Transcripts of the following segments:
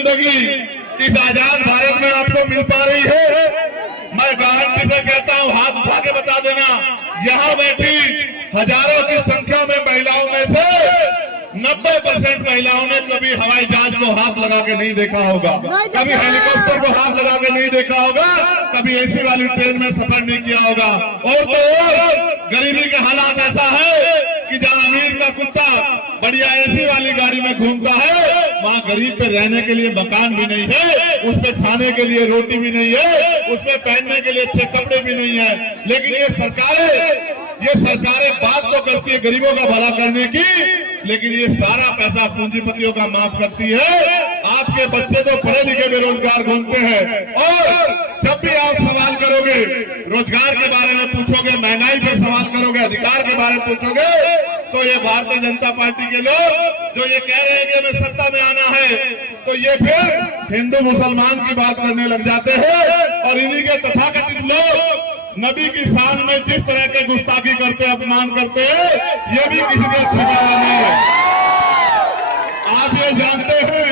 जिंदगी इस आजाद भारत में आपको मिल पा रही है? मैं गारंटी से कहता हूं, हाथ उठा के बता देना, यहाँ बैठी हजारों की संख्या में महिलाओं में से 90% महिलाओं ने कभी हवाई जहाज को हाथ लगा के नहीं देखा होगा, कभी हेलीकॉप्टर को हाथ लगा के नहीं देखा होगा, कभी एसी वाली ट्रेन में सफर नहीं किया होगा। और तो और गरीबी के हालात ऐसा है कि जहाँ अमीर का कुत्ता बढ़िया एसी वाली गाड़ी में घूमता है, वहाँ गरीब पे रहने के लिए मकान भी नहीं है, उस पे खाने के लिए रोटी भी नहीं है, उस पे पहनने के लिए अच्छे कपड़े भी नहीं है। लेकिन ये सरकारें बात तो करती है गरीबों का भला करने की, लेकिन ये सारा पैसा पूंजीपतियों का माफ करती है। आपके बच्चे तो पढ़े लिखे बेरोजगार घूमते हैं, और जब भी आप सवाल करोगे, रोजगार के बारे में पूछोगे, महंगाई पर सवाल करोगे, अधिकार के बारे में पूछोगे, तो ये भारतीय जनता पार्टी के लोग जो ये कह रहे हैं कि हमें सत्ता में आना है, तो ये फिर हिंदू मुसलमान की बात करने लग जाते हैं। और इन्हीं के तथाकथित लोग नबी की शान में जिस तरह के गुस्ताखी करते, अपमान करते हैं, ये भी किसी की अच्छी बात नहीं है। आप ये जानते हैं,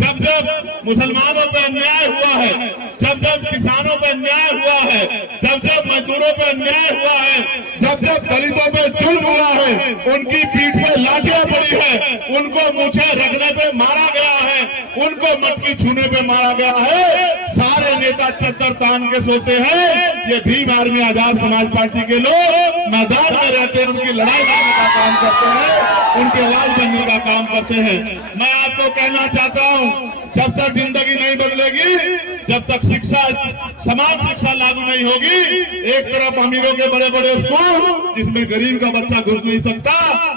जब जब मुसलमानों पर अन्याय हुआ है, जब जब किसानों पर अन्याय हुआ है, जब जब मजदूरों पर अन्याय हुआ है, जब जब दलितों पे जुल्म हुआ है, उनकी पीठ पे लाठियां पड़ी है, उनको मूछे रखने पे मारा गया है, उनको मटकी छूने पे मारा गया है, सारे नेता चद्दर तान के सोते हैं। ये भीम आर्मी आजाद समाज पार्टी के लोग मैदान में रहते हैं, उनकी लड़ाई लड़ने का काम करते हैं, उनके आवाज बनने का काम करते हैं। मैं आपको कहना चाहता हूं, जब तक जिंदगी नहीं बदलेगी, जब तक शिक्षा, समान शिक्षा लागू नहीं होगी, एक तरफ अमीरों के बड़े बड़े स्कूल जिसमें गरीब का बच्चा घुस नहीं सकता,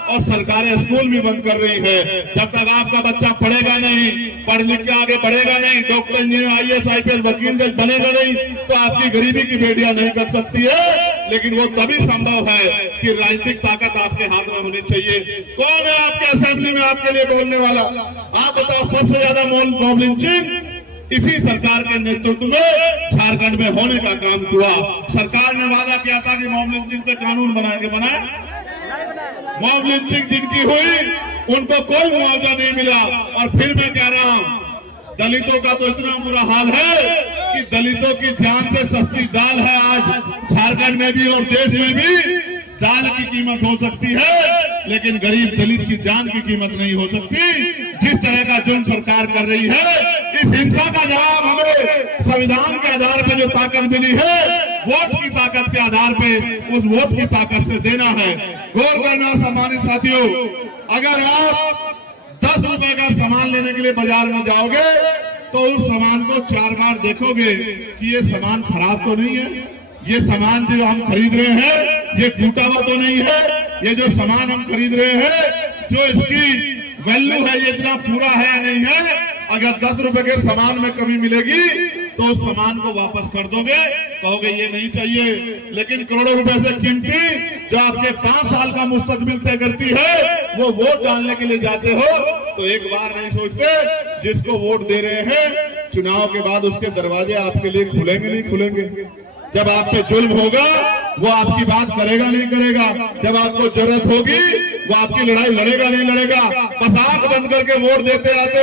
और सरकारें स्कूल भी बंद कर रही है, जब तक आपका बच्चा पढ़ेगा नहीं, पढ़ लिख के आगे बढ़ेगा नहीं, डॉक्टर, इंजीनियर, IAS, IPS, वकील जज बनेगा नहीं, तो आपकी गरीबी की बेटियां नहीं कर सकती है। लेकिन वो तभी संभव है कि राजनीतिक ताकत आपके हाथ में होनी चाहिए। कौन है आपके असेंबली में आपके लिए बोलने वाला? आप बताओ, सबसे ज्यादा मॉब लिंचिंग इसी सरकार के नेतृत्व में झारखंड में होने का काम हुआ। सरकार ने वादा किया था कि मॉब लिंचिंग पे कानून बनाएंगे, बनाया? मॉब लिंचिंग जिनकी हुई उनको कोई मुआवजा नहीं मिला। और फिर मैं कह रहा हूं, दलितों का तो इतना बुरा हाल है कि दलितों की जान से सस्ती दाल है आज झारखंड में भी, और देश में भी दाल की कीमत हो सकती है, लेकिन गरीब दलित की जान की कीमत नहीं हो सकती। जिस तरह का जुल्म सरकार कर रही है, इस हिंसा का जवाब हमें संविधान के आधार पर जो ताकत मिली है, वोट की ताकत के आधार पे, उस वोट की ताकत से देना है। गौर करना सम्मानित साथियों, अगर आप 10 रुपए का सामान लेने के लिए बाजार में जाओगे, तो उस सामान को 4 बार देखोगे कि ये सामान खराब तो नहीं है, ये सामान जो हम खरीद रहे हैं ये टूटा हुआ तो नहीं है, ये जो सामान हम खरीद रहे हैं, जो इसकी वैल्यू है, ये इतना पूरा है या नहीं है। अगर 10 रुपए के सामान में कमी मिलेगी तो उस सामान को वापस कर दोगे, कहोगे ये नहीं चाहिए। लेकिन करोड़ों रुपए से कीमती जो आपके 5 साल का मुस्तकबिल तय करती है, वो वोट डालने के लिए जाते हो, तो एक बार नहीं सोचते जिसको वोट दे रहे हैं, चुनाव के बाद उसके दरवाजे आपके लिए खुलेंगे नहीं खुलेंगे। जब आप पे जुल्म होगा वो आपकी बात करेगा नहीं करेगा, जब आपको जरूरत होगी वो आपकी लड़ाई लड़ेगा नहीं लड़ेगा। बस आंख बंद करके वोट देते रहते